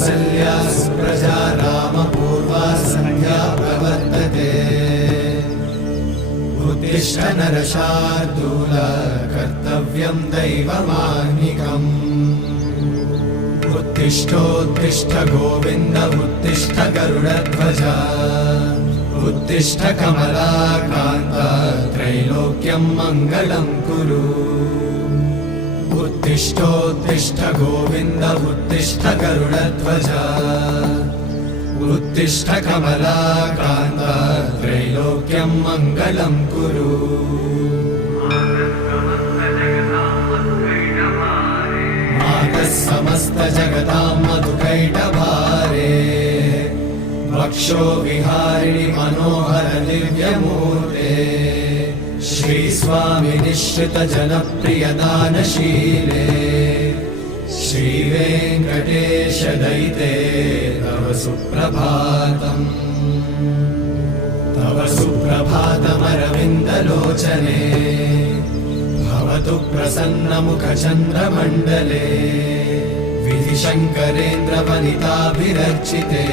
कौसल्या सुप्रजा रामपूर्वा सन्ध्या प्रवर्तते उत्तिष्ठ नरशार्दूल कर्तव्यं दैवमाह्निकम् उत्तिष्ठोत्तिष्ठ गोविन्द उत्तिष्ठ गरुडध्वज उत्तिष्ठ कमलाकान्त त्रैलोक्यं मङ्गलं कुरु उत्तिष्ठोत्तिष्ठ गोविन्द उत्तिष्ठ गरुडध्वज उत्तिष्ठ कमलाकान्त त्रैलोक्यं मङ्गलं कुरु मातः समस्त जगतां मधुकैटभारे वक्षो विहारिणि मनोहर दिव्यमूर्ते श्रीस्वामि निश्चित जनप्रिय दानशीले श्रीवेङ्कटेश दयिते तव सुप्रभातम् तव सुप्रभातमरविन्दलोचने भवतु प्रसन्नमुखचन्द्रमण्डले विधिशङ्करेन्द्रवनिताभिरर्चिते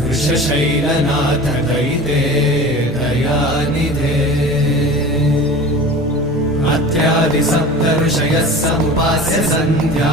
वृषशैलनाथ दयिते दयानिधे अत्यादि सप्त ऋषयः समुपास्य सन्ध्या